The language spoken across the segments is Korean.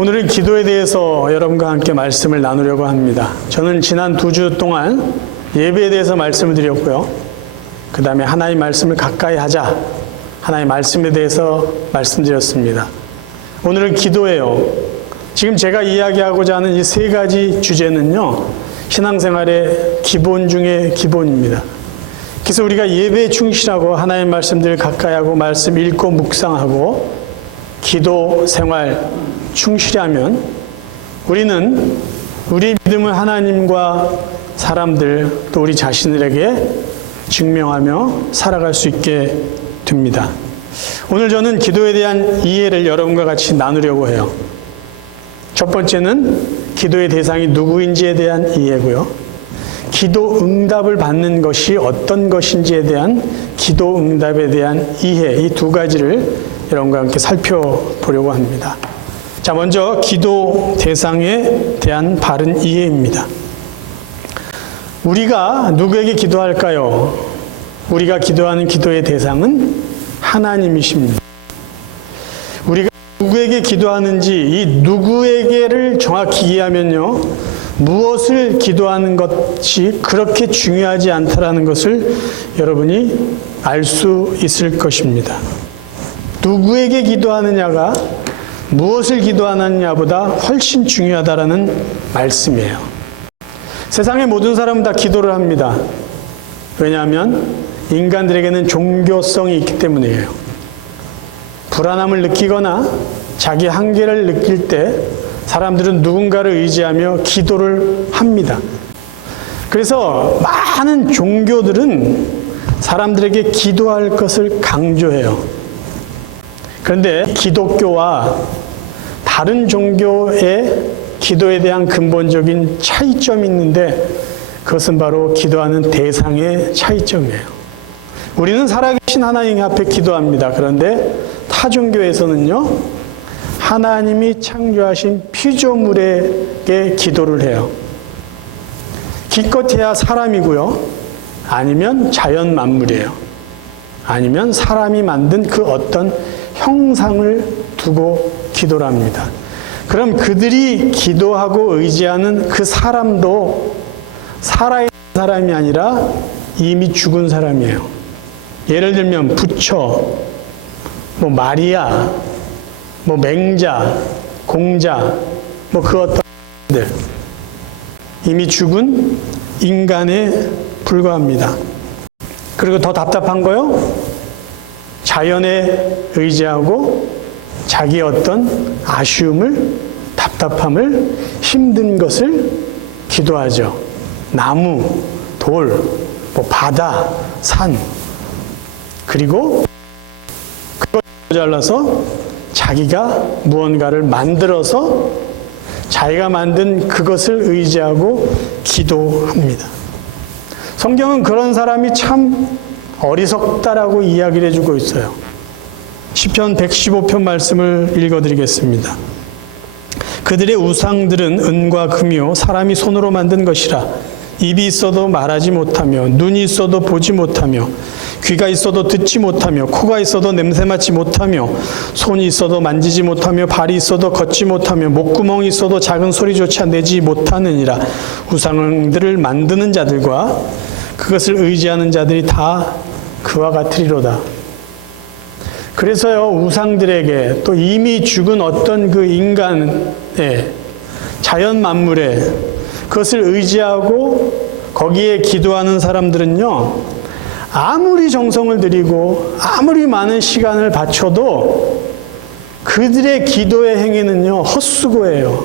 오늘은 기도에 대해서 여러분과 함께 말씀을 나누려고 합니다. 저는 지난 2주 동안 예배에 대해서 말씀을 드렸고요. 그 다음에 하나님 말씀을 가까이 하자, 하나님 말씀에 대해서 말씀드렸습니다. 오늘은 기도예요. 지금 제가 이야기하고자 하는 이 3가지 주제는요, 신앙생활의 기본 중에 기본입니다. 그래서 우리가 예배에 충실하고 하나님 말씀들을 가까이 하고 말씀 읽고 묵상하고 기도 생활 충실히 하면 우리는 우리 믿음을 하나님과 사람들 또 우리 자신들에게 증명하며 살아갈 수 있게 됩니다. 오늘 저는 기도에 대한 이해를 여러분과 같이 나누려고 해요. 첫 번째는 기도의 대상이 누구인지에 대한 이해고요. 기도 응답을 받는 것이 어떤 것인지에 대한 기도 응답에 대한 이해, 이 2가지를 여러분과 함께 살펴보려고 합니다. 자, 먼저 기도 대상에 대한 바른 이해입니다. 우리가 누구에게 기도할까요? 우리가 기도하는 기도의 대상은 하나님이십니다. 우리가 누구에게 기도하는지 이 누구에게를 정확히 이해하면요, 무엇을 기도하는 것이 그렇게 중요하지 않다라는 것을 여러분이 알 수 있을 것입니다. 누구에게 기도하느냐가 무엇을 기도하느냐보다 훨씬 중요하다라는 말씀이에요. 세상의 모든 사람은 다 기도를 합니다. 왜냐하면 인간들에게는 종교성이 있기 때문이에요. 불안함을 느끼거나 자기 한계를 느낄 때 사람들은 누군가를 의지하며 기도를 합니다. 그래서 많은 종교들은 사람들에게 기도할 것을 강조해요. 그런데 기독교와 다른 종교의 기도에 대한 근본적인 차이점이 있는데 그것은 바로 기도하는 대상의 차이점이에요. 우리는 살아계신 하나님 앞에 기도합니다. 그런데 타 종교에서는요, 하나님이 창조하신 피조물에게 기도를 해요. 기껏해야 사람이고요, 아니면 자연 만물이에요. 아니면 사람이 만든 그 어떤 형상을 두고 기도를 합니다. 그럼 그들이 기도하고 의지하는 그 사람도 살아있는 사람이 아니라 이미 죽은 사람이에요. 예를 들면 부처, 마리아, 맹자, 공자, 그 어떤 들 이미 죽은 인간에 불과합니다. 그리고 더 답답한 거요, 자연에 의지하고 자기의 어떤 아쉬움을, 답답함을, 힘든 것을 기도하죠. 나무, 돌, 바다, 산, 그리고 그걸 잘라서 자기가 무언가를 만들어서 자기가 만든 그것을 의지하고 기도합니다. 성경은 그런 사람이 참 어리석다라고 이야기를 해주고 있어요. 시편 115편 말씀을 읽어드리겠습니다. 그들의 우상들은 은과 금이요 사람이 손으로 만든 것이라. 입이 있어도 말하지 못하며 눈이 있어도 보지 못하며 귀가 있어도 듣지 못하며 코가 있어도 냄새 맡지 못하며 손이 있어도 만지지 못하며 발이 있어도 걷지 못하며 목구멍이 있어도 작은 소리조차 내지 못하느니라. 우상들을 만드는 자들과 그것을 의지하는 자들이 다 그와 같으리로다. 그래서요, 우상들에게 또 이미 죽은 어떤 그 인간의 자연 만물에 그것을 의지하고 거기에 기도하는 사람들은요, 아무리 정성을 들이고 아무리 많은 시간을 바쳐도 그들의 기도의 행위는요, 헛수고예요.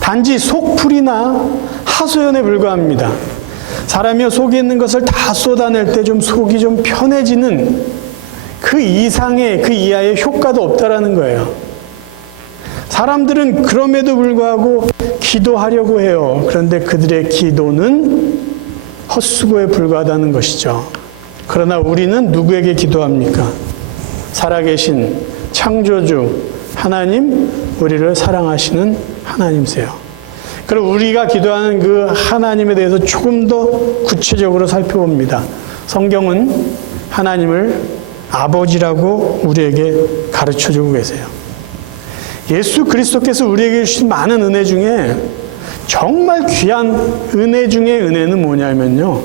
단지 속풀이나 하소연에 불과합니다. 사람이 속에 있는 것을 다 쏟아낼 때 좀 속이 좀 편해지는 그 이상의, 그 이하의 효과도 없다라는 거예요. 사람들은 그럼에도 불구하고 기도하려고 해요. 그런데 그들의 기도는 헛수고에 불과하다는 것이죠. 그러나 우리는 누구에게 기도합니까? 살아계신 창조주 하나님, 우리를 사랑하시는 하나님이세요. 그럼 우리가 기도하는 그 하나님에 대해서 조금 더 구체적으로 살펴봅니다. 성경은 하나님을 아버지라고 우리에게 가르쳐주고 계세요. 예수 그리스도께서 우리에게 주신 많은 은혜 중에 정말 귀한 은혜 중에 은혜는 뭐냐면요,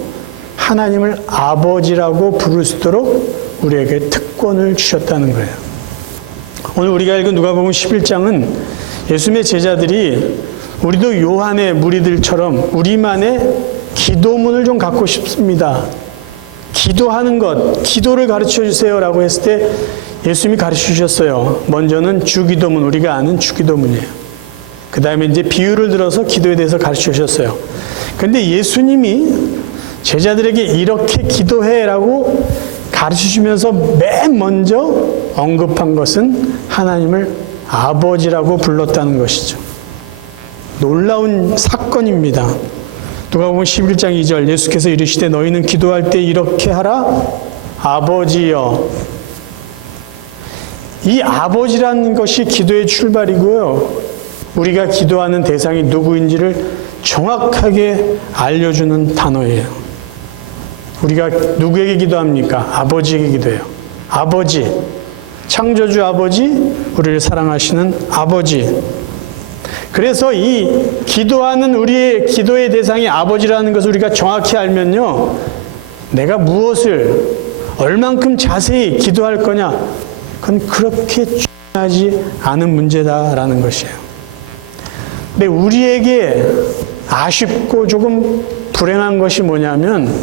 하나님을 아버지라고 부를 수 있도록 우리에게 특권을 주셨다는 거예요. 오늘 우리가 읽은 누가복음 11장은 예수님의 제자들이 우리도 요한의 무리들처럼 우리만의 기도문을 좀 갖고 싶습니다, 기도하는 것, 기도를 가르쳐 주세요라고 했을 때 예수님이 가르쳐 주셨어요. 먼저는 주기도문, 우리가 아는 주기도문이에요. 그 다음에 이제 비유를 들어서 기도에 대해서 가르쳐 주셨어요. 근데 예수님이 제자들에게 이렇게 기도해라고 가르쳐 주면서 맨 먼저 언급한 것은 하나님을 아버지라고 불렀다는 것이죠. 놀라운 사건입니다. 누가복음 11장 2절, 예수께서 이르시되 너희는 기도할 때 이렇게 하라, 아버지여. 이 아버지라는 것이 기도의 출발이고요, 우리가 기도하는 대상이 누구인지를 정확하게 알려주는 단어예요. 우리가 누구에게 기도합니까? 아버지에게 기도해요. 아버지, 창조주 아버지, 우리를 사랑하시는 아버지. 그래서 이 기도하는 우리의 기도의 대상이 아버지라는 것을 우리가 정확히 알면요, 내가 무엇을 얼만큼 자세히 기도할 거냐, 그건 그렇게 중요하지 않은 문제다라는 것이에요. 근데 우리에게 아쉽고 조금 불행한 것이 뭐냐면,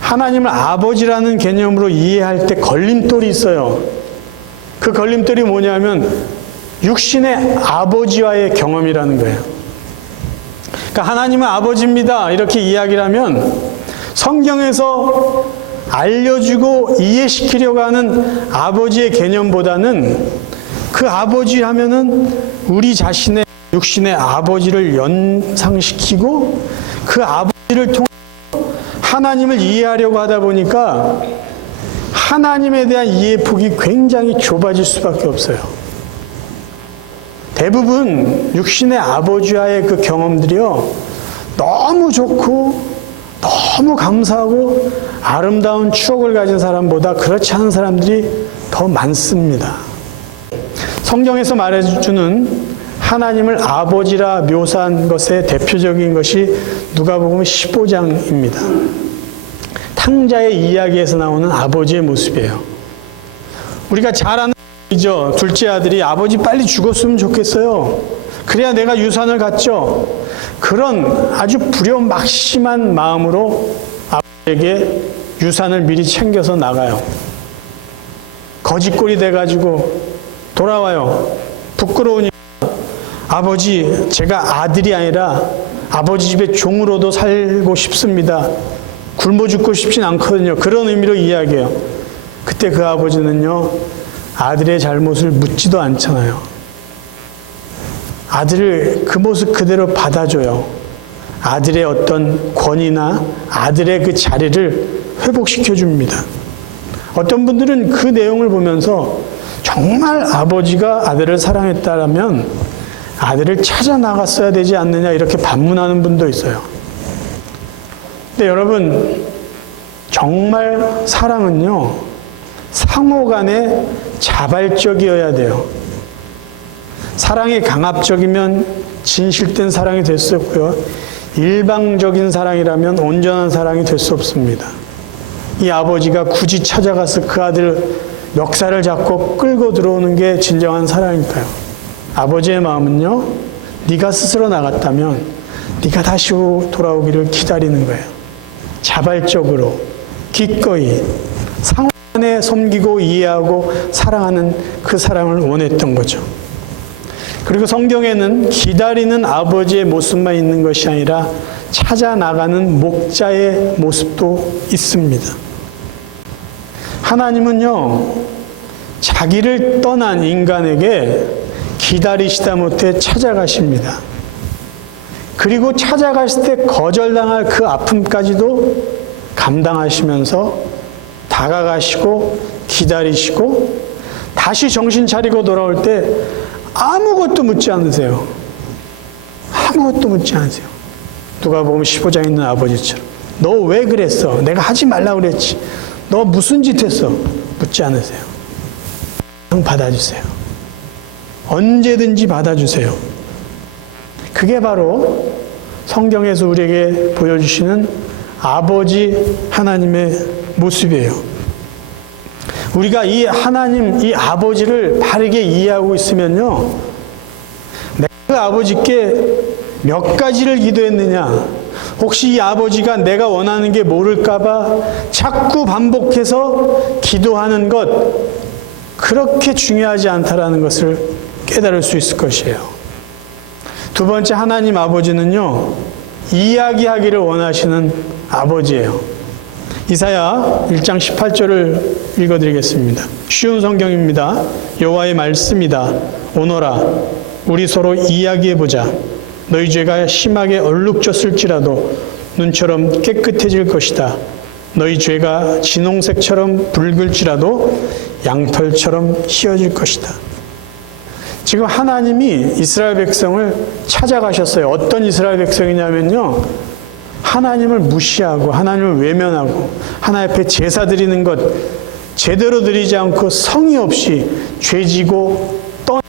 하나님을 아버지라는 개념으로 이해할 때 걸림돌이 있어요. 그 걸림돌이 뭐냐면 육신의 아버지와의 경험이라는 거예요. 그러니까 하나님은 아버지입니다 이렇게 이야기를 하면 성경에서 알려주고 이해시키려고 하는 아버지의 개념보다는 그 아버지 하면은 우리 자신의 육신의 아버지를 연상시키고 그 아버지를 통해 하나님을 이해하려고 하다 보니까 하나님에 대한 이해 폭이 굉장히 좁아질 수밖에 없어요. 대부분 육신의 아버지와의 그 경험들이요, 너무 좋고 너무 감사하고 아름다운 추억을 가진 사람보다 그렇지 않은 사람들이 더 많습니다. 성경에서 말해주는 하나님을 아버지라 묘사한 것의 대표적인 것이 누가복음 15장입니다. 탕자의 이야기에서 나오는 아버지의 모습이에요. 우리가 잘 아는 이죠. 둘째 아들이 아버지 빨리 죽었으면 좋겠어요. 그래야 내가 유산을 갖죠. 그런 아주 불효막심한 마음으로 아버지에게 유산을 미리 챙겨서 나가요. 거짓골이 돼가지고 돌아와요. 부끄러우니까 아버지, 제가 아들이 아니라 아버지 집에 종으로도 살고 싶습니다. 굶어 죽고 싶진 않거든요. 그런 의미로 이야기해요. 그때 그 아버지는요, 아들의 잘못을 묻지도 않잖아요. 아들을 그 모습 그대로 받아줘요. 아들의 어떤 권위나 아들의 그 자리를 회복시켜 줍니다. 어떤 분들은 그 내용을 보면서 정말 아버지가 아들을 사랑했다라면 아들을 찾아 나갔어야 되지 않느냐 이렇게 반문하는 분도 있어요. 근데 여러분, 정말 사랑은요, 상호 간에 자발적이어야 돼요. 사랑이 강압적이면 진실된 사랑이 될 수 없고요, 일방적인 사랑이라면 온전한 사랑이 될 수 없습니다. 이 아버지가 굳이 찾아가서 그 아들 멱살을 잡고 끌고 들어오는 게 진정한 사랑일까요? 아버지의 마음은요, 네가 스스로 나갔다면 네가 다시 돌아오기를 기다리는 거예요. 자발적으로 기꺼이 상호 간에 섬기고 이해하고 사랑하는 그 사랑을 원했던 거죠. 그리고 성경에는 기다리는 아버지의 모습만 있는 것이 아니라 찾아 나가는 목자의 모습도 있습니다. 하나님은요, 자기를 떠난 인간에게 기다리시다 못해 찾아가십니다. 그리고 찾아가실 때 거절당할 그 아픔까지도 감당하시면서 다가가시고 기다리시고 다시 정신 차리고 돌아올 때 아무것도 묻지 않으세요. 아무것도 묻지 않으세요. 누가복음 15장에 있는 아버지처럼. 너 왜 그랬어? 내가 하지 말라고 그랬지. 너 무슨 짓 했어? 묻지 않으세요. 그냥 받아주세요. 언제든지 받아주세요. 그게 바로 성경에서 우리에게 보여주시는 아버지 하나님의 모습이에요. 우리가 이 하나님, 이 아버지를 바르게 이해하고 있으면요, 내가 그 아버지께 몇 가지를 기도했느냐, 혹시 이 아버지가 내가 원하는 게 모를까봐 자꾸 반복해서 기도하는 것, 그렇게 중요하지 않다라는 것을 깨달을 수 있을 것이에요. 두 번째, 하나님 아버지는요, 이야기하기를 원하시는 아버지예요. 이사야 1장 18절을 읽어드리겠습니다. 쉬운 성경입니다. 여호와의 말씀이다. 오너라, 우리 서로 이야기해보자. 너희 죄가 심하게 얼룩졌을지라도 눈처럼 깨끗해질 것이다. 너희 죄가 진홍색처럼 붉을지라도 양털처럼 희어질 것이다. 지금 하나님이 이스라엘 백성을 찾아가셨어요. 어떤 이스라엘 백성이냐면요, 하나님을 무시하고 하나님을 외면하고 하나님 앞에 제사 드리는 것 제대로 드리지 않고 성의 없이 죄지고 떠난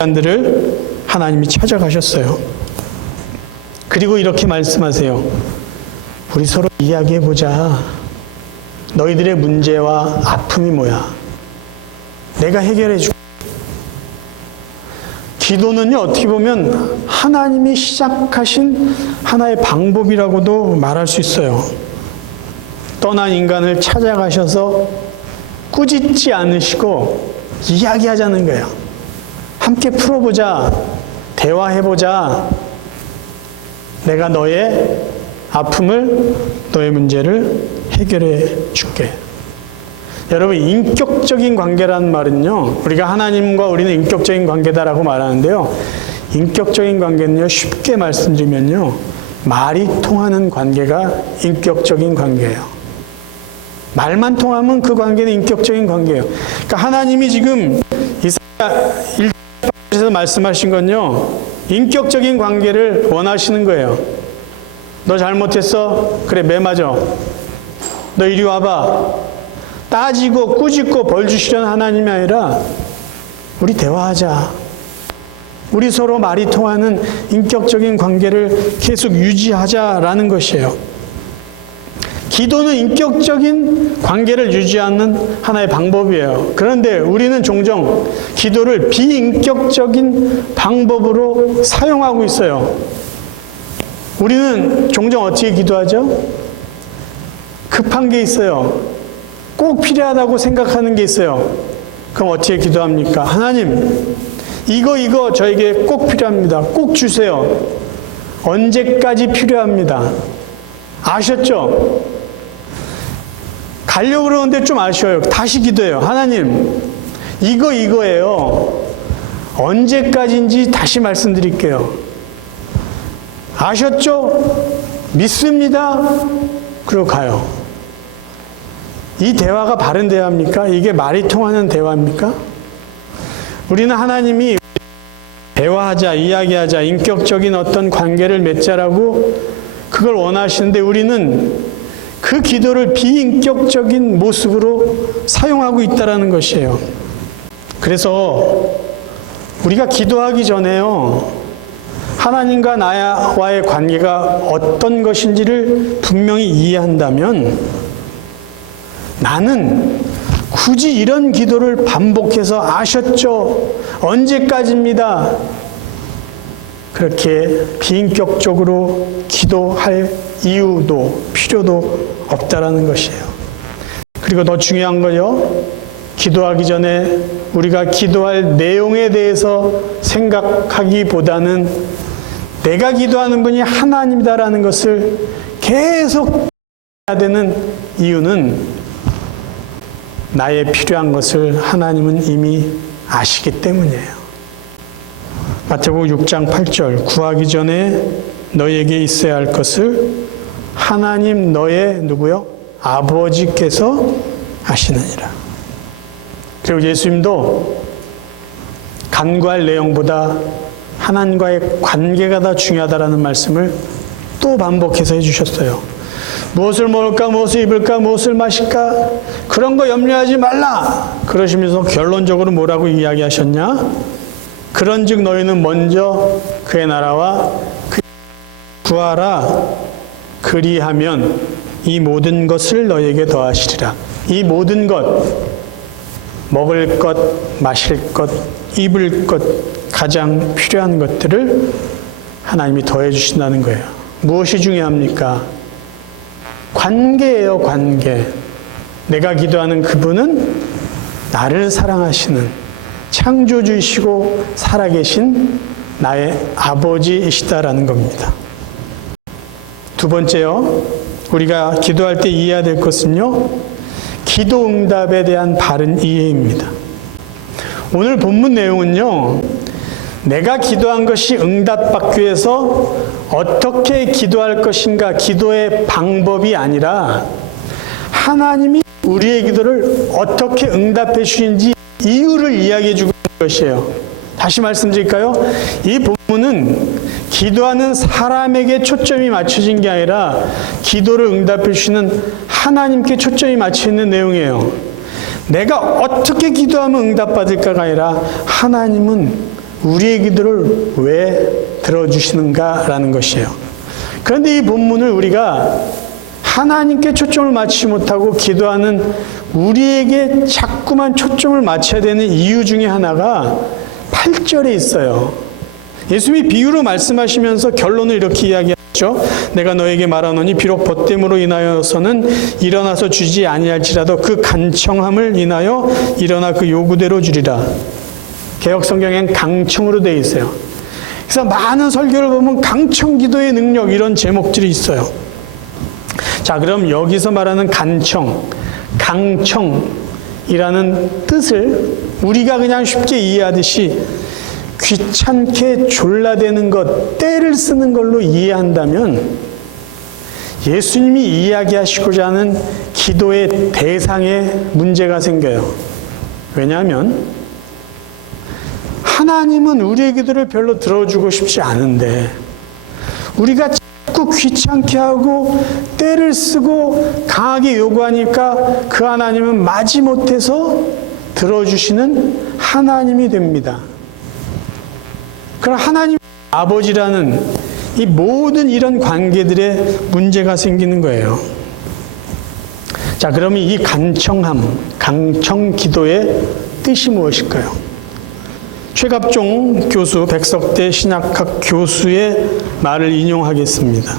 인간들을 하나님이 찾아가셨어요. 그리고 이렇게 말씀하세요. 우리 서로 이야기해보자. 너희들의 문제와 아픔이 뭐야? 내가 해결해줄게. 기도는요, 어떻게 보면 하나님이 시작하신 하나의 방법이라고도 말할 수 있어요. 떠난 인간을 찾아가셔서 꾸짖지 않으시고 이야기하자는 거예요. 함께 풀어보자. 대화해보자. 내가 너의 아픔을, 너의 문제를 해결해 줄게. 여러분, 인격적인 관계라는 말은요, 우리가 하나님과 우리는 인격적인 관계다라고 말하는데요, 인격적인 관계는요, 쉽게 말씀드리면요, 말이 통하는 관계가 인격적인 관계예요. 말만 통하면 그 관계는 인격적인 관계예요. 그러니까 하나님이 지금 이사야 1장에서 말씀하신 건요, 인격적인 관계를 원하시는 거예요. 너 잘못했어? 그래, 매 맞아. 너 이리 와봐. 따지고 꾸짖고 벌 주시려는 하나님이 아니라 우리 대화하자. 우리 서로 말이 통하는 인격적인 관계를 계속 유지하자라는 것이에요. 기도는 인격적인 관계를 유지하는 하나의 방법이에요. 그런데 우리는 종종 기도를 비인격적인 방법으로 사용하고 있어요. 우리는 종종 어떻게 기도하죠? 급한 게 있어요. 꼭 필요하다고 생각하는 게 있어요. 그럼 어떻게 기도합니까? 하나님, 이거 저에게 꼭 필요합니다. 꼭 주세요. 언제까지 필요합니다. 아셨죠? 가려고 그러는데 좀 아쉬워요. 다시 기도해요. 하나님, 이거예요. 언제까지인지 다시 말씀드릴게요. 아셨죠? 믿습니다. 그리고 가요. 이 대화가 바른 대화입니까? 이게 말이 통하는 대화입니까? 우리는 하나님이 대화하자, 이야기하자, 인격적인 어떤 관계를 맺자라고 그걸 원하시는데 우리는 그 기도를 비인격적인 모습으로 사용하고 있다는 것이에요. 그래서 우리가 기도하기 전에요, 하나님과 나와의 관계가 어떤 것인지를 분명히 이해한다면 나는 굳이 이런 기도를 반복해서 아셨죠? 언제까지입니다. 그렇게 비인격적으로 기도할 이유도 필요도 없다라는 것이에요. 그리고 더 중요한 거요, 기도하기 전에 우리가 기도할 내용에 대해서 생각하기보다는 내가 기도하는 분이 하나님이다라는 것을 계속 해야 되는 이유는 나의 필요한 것을 하나님은 이미 아시기 때문이에요. 마태복음 6장 8절, 구하기 전에 너에게 있어야 할 것을 하나님 너의 누구요? 아버지께서 아시느니라. 그리고 예수님도 간구할 내용보다 하나님과의 관계가 더 중요하다라는 말씀을 또 반복해서 해주셨어요. 무엇을 먹을까, 무엇을 입을까, 무엇을 마실까, 그런 거 염려하지 말라. 그러시면서 결론적으로 뭐라고 이야기하셨냐? 그런즉 너희는 먼저 그의 나라와 그 구하라. 그리하면 이 모든 것을 너희에게 더하시리라. 이 모든 것, 먹을 것, 마실 것, 입을 것, 가장 필요한 것들을 하나님이 더해 주신다는 거예요. 무엇이 중요합니까? 관계예요, 관계. 내가 기도하는 그분은 나를 사랑하시는 창조주이시고 살아계신 나의 아버지이시다라는 겁니다. 두 번째요, 우리가 기도할 때 이해해야 될 것은요, 기도 응답에 대한 바른 이해입니다. 오늘 본문 내용은요, 내가 기도한 것이 응답받기 위해서 어떻게 기도할 것인가, 기도의 방법이 아니라 하나님이 우리의 기도를 어떻게 응답해 주시는지 이유를 이야기해 주고 있는 것이에요. 다시 말씀드릴까요? 이 본문은 기도하는 사람에게 초점이 맞춰진 게 아니라 기도를 응답해 주시는 하나님께 초점이 맞춰 있는 내용이에요. 내가 어떻게 기도하면 응답받을까가 아니라 하나님은 우리의 기도를 왜 들어주시는가라는 것이에요. 그런데 이 본문을 우리가 하나님께 초점을 맞추지 못하고 기도하는 우리에게 자꾸만 초점을 맞춰야 되는 이유 중에 하나가 8절에 있어요. 예수님이 비유로 말씀하시면서 결론을 이렇게 이야기하죠. 내가 너에게 말하노니 비록 벗됨으로 인하여서는 일어나서 주지 아니할지라도 그 간청함을 인하여 일어나 그 요구대로 주리라. 개역성경엔 강청으로 되어 있어요. 그래서 많은 설교를 보면 강청 기도의 능력 이런 제목들이 있어요. 자, 그럼 여기서 말하는 간청, 강청이라는 뜻을 우리가 그냥 쉽게 이해하듯이 귀찮게 졸라대는 것, 때를 쓰는 걸로 이해한다면 예수님이 이야기하시고자 하는 기도의 대상에 문제가 생겨요. 왜냐하면 하나님은 우리의 기도를 별로 들어주고 싶지 않은데 우리가 자꾸 귀찮게 하고 때를 쓰고 강하게 요구하니까 그 하나님은 마지못해서 들어주시는 하나님이 됩니다. 그럼 하나님 아버지라는 이 모든 이런 관계들에 문제가 생기는 거예요. 자, 그러면 이 간청함, 강청 기도의 뜻이 무엇일까요? 최갑종 교수, 백석대 신약학 교수의 말을 인용하겠습니다.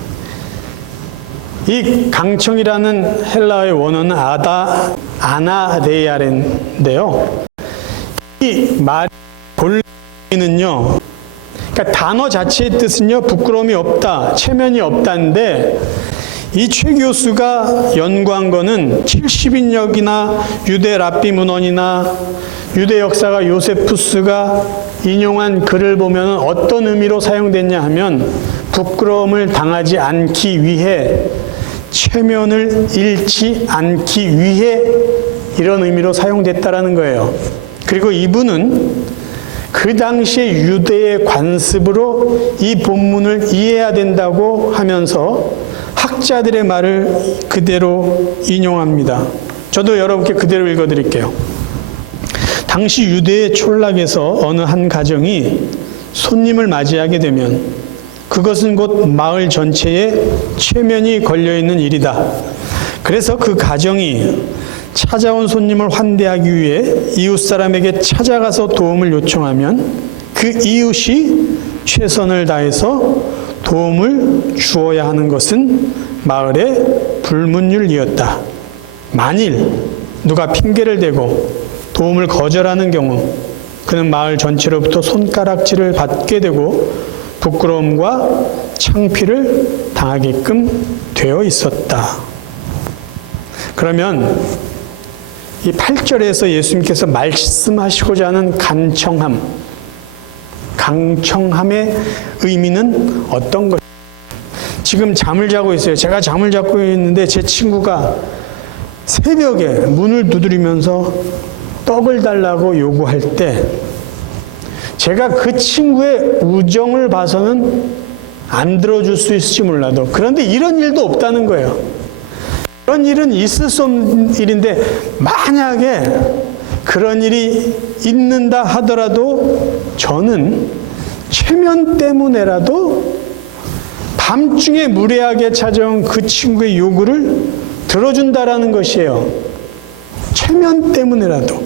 이 강청이라는 헬라어의 원어는 아나데야인데요. 이 말의 본래는요, 그러니까 단어 자체의 뜻은요, 부끄러움이 없다, 체면이 없다인데 이 최 교수가 연구한 거는 70인역이나 유대 랍비 문헌이나 유대 역사가 요세푸스가 인용한 글을 보면 어떤 의미로 사용됐냐 하면 부끄러움을 당하지 않기 위해, 체면을 잃지 않기 위해 이런 의미로 사용됐다라는 거예요. 그리고 이분은 그 당시의 유대의 관습으로 이 본문을 이해해야 된다고 하면서 학자들의 말을 그대로 인용합니다. 저도 여러분께 그대로 읽어드릴게요. 당시 유대의 촌락에서 어느 한 가정이 손님을 맞이하게 되면 그것은 곧 마을 전체에 체면이 걸려있는 일이다. 그래서 그 가정이 찾아온 손님을 환대하기 위해 이웃 사람에게 찾아가서 도움을 요청하면 그 이웃이 최선을 다해서 도움을 주어야 하는 것은 마을의 불문율이었다. 만일 누가 핑계를 대고 도움을 거절하는 경우 그는 마을 전체로부터 손가락질을 받게 되고 부끄러움과 창피를 당하게끔 되어 있었다. 그러면 이 8절에서 예수님께서 말씀하시고자 하는 간청함, 강청함의 의미는 어떤 것입니까? 지금 잠을 자고 있어요. 제가 잠을 자고 있는데 제 친구가 새벽에 문을 두드리면서 떡을 달라고 요구할 때 제가 그 친구의 우정을 봐서는 안 들어줄 수 있을지 몰라도, 그런데 이런 일도 없다는 거예요. 그런 일은 있을 수 없는 일인데 만약에 그런 일이 있는다 하더라도 저는 체면 때문에라도 밤중에 무례하게 찾아온 그 친구의 요구를 들어준다라는 것이에요. 체면 때문에라도.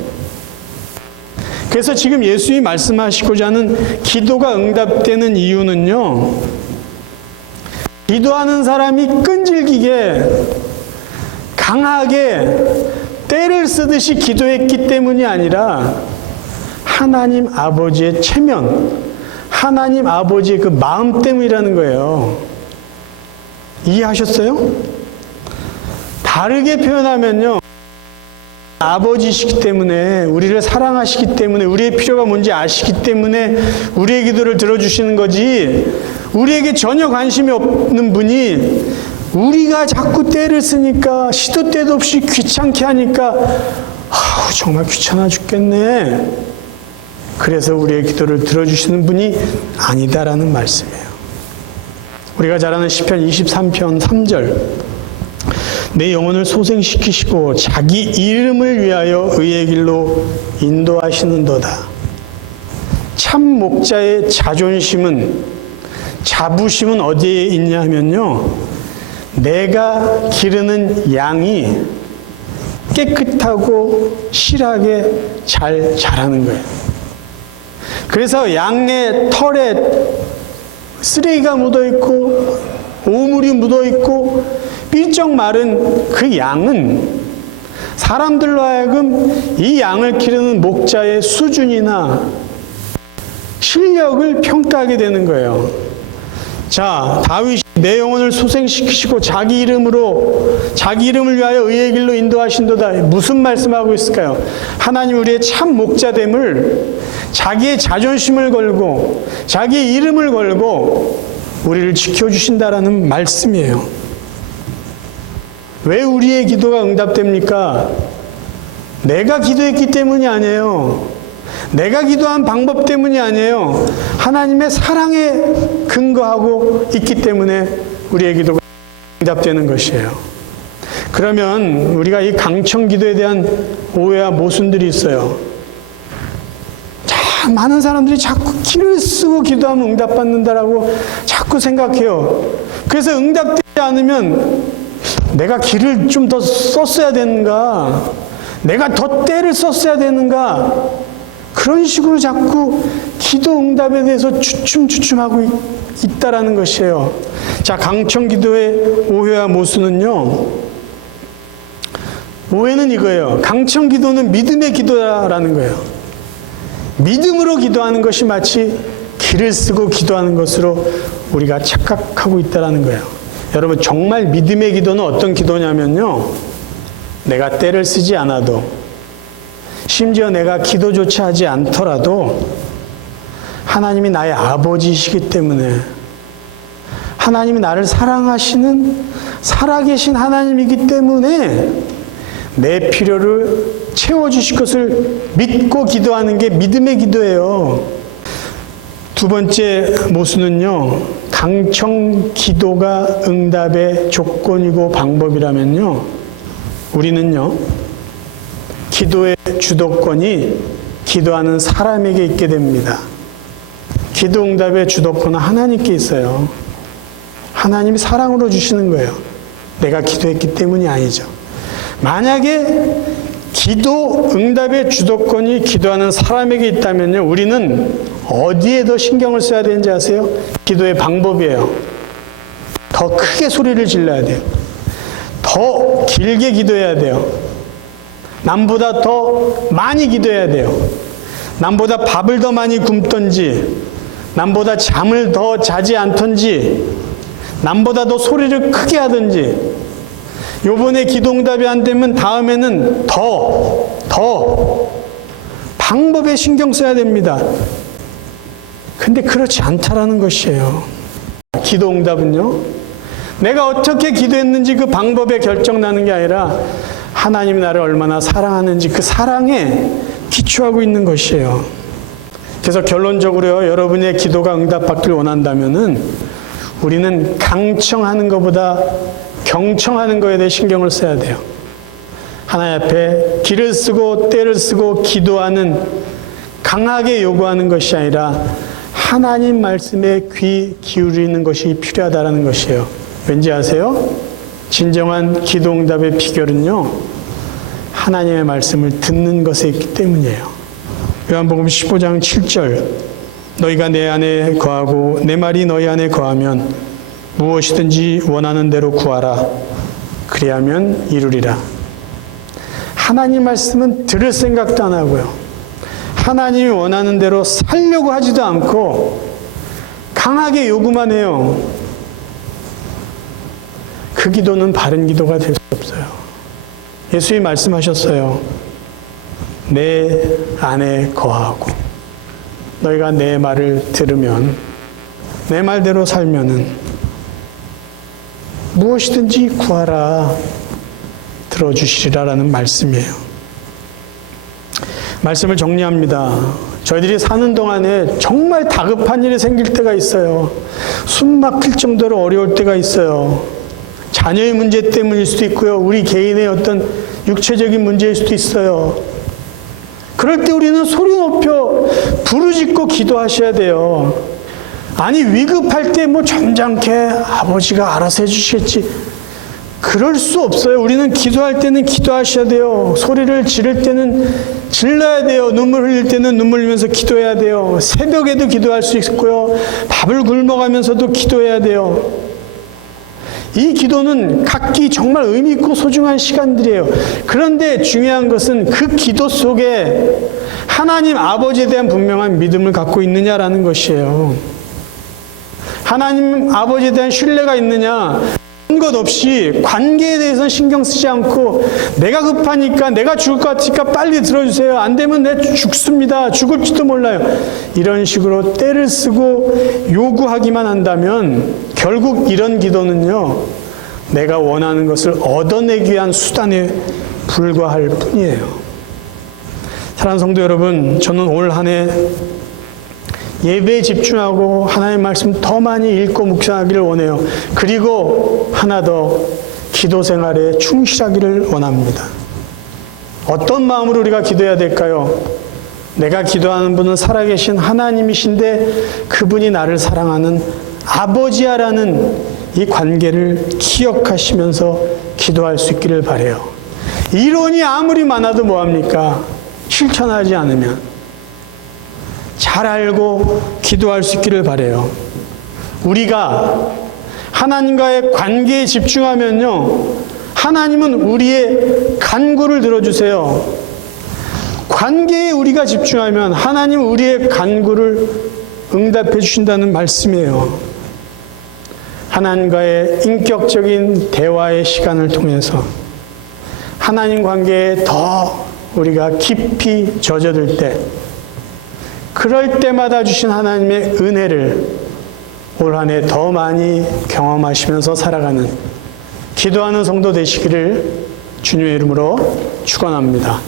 그래서 지금 예수님이 말씀하시고자 하는 기도가 응답되는 이유는요, 기도하는 사람이 끈질기게 강하게 때를 쓰듯이 기도했기 때문이 아니라 하나님 아버지의 체면, 하나님 아버지의 그 마음 때문이라는 거예요. 이해하셨어요? 다르게 표현하면요, 아버지시기 때문에, 우리를 사랑하시기 때문에, 우리의 필요가 뭔지 아시기 때문에 우리의 기도를 들어주시는 거지, 우리에게 전혀 관심이 없는 분이 우리가 자꾸 때를 쓰니까, 시도 때도 없이 귀찮게 하니까 아우 정말 귀찮아 죽겠네, 그래서 우리의 기도를 들어주시는 분이 아니다라는 말씀이에요. 우리가 잘 아는 시편 23편 3절, 내 영혼을 소생시키시고 자기 이름을 위하여 의의 길로 인도하시는도다. 참 목자의 자존심은, 자부심은 어디에 있냐 하면요, 내가 기르는 양이 깨끗하고 실하게 잘 자라는 거예요. 그래서 양의 털에 쓰레기가 묻어있고 오물이 묻어있고 삐쩍 마른 그 양은 사람들로 하여금 이 양을 기르는 목자의 수준이나 실력을 평가하게 되는 거예요. 자, 다윗이 내 영혼을 소생시키시고 자기 이름을 위하여 의의 길로 인도하신도다. 무슨 말씀하고 있을까요? 하나님 우리의 참 목자됨을, 자기의 자존심을 걸고 자기의 이름을 걸고 우리를 지켜주신다라는 말씀이에요. 왜 우리의 기도가 응답됩니까? 내가 기도했기 때문이 아니에요. 내가 기도한 방법 때문이 아니에요. 하나님의 사랑에 근거하고 있기 때문에 우리의 기도가 응답되는 것이에요. 그러면 우리가 이 강청 기도에 대한 오해와 모순들이 있어요. 참 많은 사람들이 자꾸 기를 쓰고 기도하면 응답받는다라고 자꾸 생각해요. 그래서 응답되지 않으면 내가 기를 좀 더 썼어야 되는가? 내가 더 때를 썼어야 되는가? 그런 식으로 자꾸 기도 응답에 대해서 주춤주춤하고 있다라는 것이에요. 자, 강청 기도의 오해와 모순은요, 오해는 이거예요. 강청 기도는 믿음의 기도라는 거예요. 믿음으로 기도하는 것이 마치 기를 쓰고 기도하는 것으로 우리가 착각하고 있다라는 거예요. 여러분, 정말 믿음의 기도는 어떤 기도냐면요, 내가 때를 쓰지 않아도, 심지어 내가 기도조차 하지 않더라도 하나님이 나의 아버지이시기 때문에, 하나님이 나를 사랑하시는 살아계신 하나님이기 때문에 내 필요를 채워주실 것을 믿고 기도하는 게 믿음의 기도예요. 두 번째 모순은요, 강청 기도가 응답의 조건이고 방법이라면요, 우리는요, 기도의 주도권이 기도하는 사람에게 있게 됩니다. 기도 응답의 주도권은 하나님께 있어요. 하나님이 사랑으로 주시는 거예요. 내가 기도했기 때문이 아니죠. 만약에 기도 응답의 주도권이 기도하는 사람에게 있다면요, 우리는 어디에 더 신경을 써야 되는지 아세요? 기도의 방법이에요. 더 크게 소리를 질러야 돼요. 더 길게 기도해야 돼요. 남보다 더 많이 기도해야 돼요. 남보다 밥을 더 많이 굶던지, 남보다 잠을 더 자지 않던지, 남보다 더 소리를 크게 하든지, 요번에 기도 응답이 안 되면 다음에는 더 방법에 신경 써야 됩니다. 근데 그렇지 않다라는 것이에요. 기도 응답은요, 내가 어떻게 기도했는지 그 방법에 결정나는 게 아니라 하나님이 나를 얼마나 사랑하는지 그 사랑에 기초하고 있는 것이에요. 그래서 결론적으로 여러분의 기도가 응답받기를 원한다면은 우리는 강청하는 것보다 경청하는 것에 대해 신경을 써야 돼요. 하나님 앞에 기를 쓰고 때를 쓰고 기도하는 강하게 요구하는 것이 아니라 하나님 말씀에 귀 기울이는 것이 필요하다는 것이에요. 왠지 아세요? 진정한 기도 응답의 비결은요, 하나님의 말씀을 듣는 것에 있기 때문이에요. 요한복음 15장 7절, 너희가 내 안에 거하고 내 말이 너희 안에 거하면 무엇이든지 원하는 대로 구하라. 그리하면 이루리라. 하나님 말씀은 들을 생각도 안 하고요, 하나님이 원하는 대로 살려고 하지도 않고 강하게 요구만 해요. 그 기도는 바른 기도가 될 수 없어요. 예수님이 말씀하셨어요. 내 안에 거하고 너희가 내 말을 들으면, 내 말대로 살면은 무엇이든지 구하라 들어주시리라라는 말씀이에요. 말씀을 정리합니다. 저희들이 사는 동안에 정말 다급한 일이 생길 때가 있어요. 숨 막힐 정도로 어려울 때가 있어요. 자녀의 문제 때문일 수도 있고요, 우리 개인의 어떤 육체적인 문제일 수도 있어요. 그럴 때 우리는 소리 높여 부르짖고 기도하셔야 돼요. 아니, 위급할 때 뭐 점잖게 아버지가 알아서 해주시겠지, 그럴 수 없어요. 우리는 기도할 때는 기도하셔야 돼요. 소리를 지를 때는 질러야 돼요. 눈물 흘릴 때는 눈물 흘리면서 기도해야 돼요. 새벽에도 기도할 수 있고요, 밥을 굶어가면서도 기도해야 돼요. 이 기도는 각기 정말 의미 있고 소중한 시간들이에요. 그런데 중요한 것은 그 기도 속에 하나님 아버지에 대한 분명한 믿음을 갖고 있느냐라는 것이에요. 하나님 아버지에 대한 신뢰가 있느냐, 그런 것 없이 관계에 대해서는 신경 쓰지 않고, 내가 급하니까, 내가 죽을 것 같으니까 빨리 들어주세요, 안 되면 내 죽습니다, 죽을지도 몰라요, 이런 식으로 때를 쓰고 요구하기만 한다면 결국 이런 기도는요, 내가 원하는 것을 얻어내기 위한 수단에 불과할 뿐이에요. 사랑하는 성도 여러분, 저는 올 한 해 예배에 집중하고 하나님의 말씀 더 많이 읽고 묵상하기를 원해요. 그리고 하나 더, 기도 생활에 충실하기를 원합니다. 어떤 마음으로 우리가 기도해야 될까요? 내가 기도하는 분은 살아계신 하나님이신데 그분이 나를 사랑하는 아버지야라는 이 관계를 기억하시면서 기도할 수 있기를 바라요. 이론이 아무리 많아도 뭐합니까? 실천하지 않으면. 잘 알고 기도할 수 있기를 바라요. 우리가 하나님과의 관계에 집중하면요, 하나님은 우리의 간구를 들어주세요. 관계에 우리가 집중하면 하나님은 우리의 간구를 응답해 주신다는 말씀이에요. 하나님과의 인격적인 대화의 시간을 통해서 하나님 관계에 더 우리가 깊이 젖어들 때, 그럴 때마다 주신 하나님의 은혜를 올 한 해 더 많이 경험하시면서 살아가는 기도하는 성도 되시기를 주님의 이름으로 축원합니다.